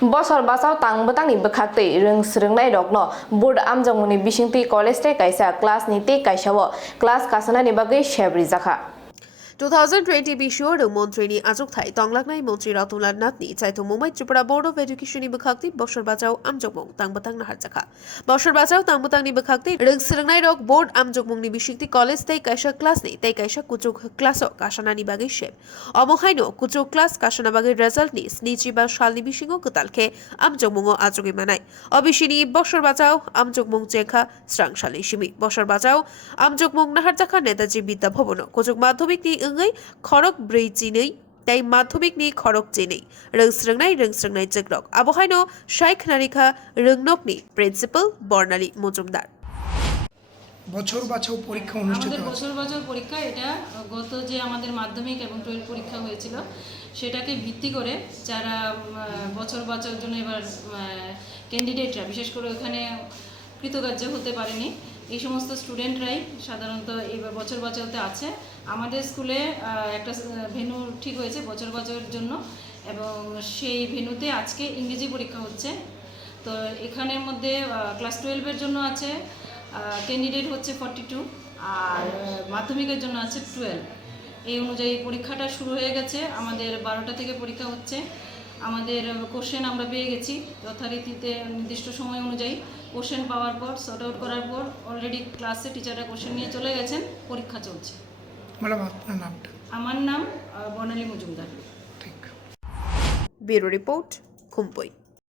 Bosor basau tang batang ni bekhakti reng sereng rok no board amjwk muni bisingti college te kaisa class ni te kaisa wo class kasana ni bagai Chengjakha 2020 বিশ্বর মন্ত্রী আজক থাই তংলাকনাই মন্ত্রী রতনলাল নাতনি চাইতো Mumbai Tripura board of education নি বখাক্তি বছর বাঁচাও আমজক মং তাংবাতাং নাহার জাখা বছর বাঁচাও তাংবাতাং নি বখাক্তি রং সরংনাই রক বোর্ড আমজক মং নি বিশিক্তি কলেজ তাই কাইসা ক্লাস নি তাই কাইসা কুচুক ক্লাস কাশানা নি বাগৈ শেপ অমহাইনো কুচুক ক্লাস কাশানা বাগৈ রেজাল্ট নি স্নিচি বা শালনি বিশিঙ্গ কতালখে আমজক মং আজকে মানাই অবিশিনি বছর বাঁচাও আমজক মং চেখা স্রাংশালি সিমি বছর বাঁচাও আমজক মং নাহার জাখা নেতাজি বিদ্যা ভবন কুচুক মাধ্যমিক নি খরক ব্রেচিনেই তাই মাধ্যমিক নি খরক চেনেই রংস্রংনাই জগরক আবহাইনো শাইখ নারিখা রংনপনি প্রিন্সিপাল বর্ণালী মজুমদার বছর বাঁচাও পরীক্ষা অনুষ্ঠিত আমাদের বছর বাঁচাও পরীক্ষা এটা গত যে আমাদের মাধ্যমিক এবং 12 পরীক্ষা হয়েছিল সেটাকে ভিত্তি করে যারা বছর বাঁচাওর জন্য এবার ক্যান্ডিডেটরা বিশেষ করে ওখানে কৃতকার্য হতে পারেনি এই সমস্ত স্টুডেন্টরাই সাধারণত এবার বছর বাঁচাওতে আছে আমাদের স্কুলে একটা ভেন্যু ঠিক হয়েছে বছর বাঁচাওর জন্য এবং সেই ভেন্যুতে আজকে ইংরেজি পরীক্ষা হচ্ছে তো এখানের মধ্যে ক্লাস 12 এর জন্য আছে ক্যান্ডিডেট হচ্ছে 42 আর মাধ্যমিকের জন্য আছে 12 এই অনুযায়ী পরীক্ষাটা শুরু হয়ে গেছে আমাদের 12টা থেকে পরীক্ষা হচ্ছে আমাদের কোশ্চেন আমরা পেয়ে গেছি যথারীতিতে নির্দিষ্ট সময় অনুযায়ী কোশ্চেন পাওয়ার পর সর্ট আউট করার পর অলরেডি ক্লাসে টিচাররা কোশ্চেন নিয়ে চলে গেছেন পরীক্ষা চলছে ম্যাডাম আপনার নামটা আমার নাম বর্ণালী মজুমদার ঠিক ব্যুরো রিপোর্ট খুম্পুই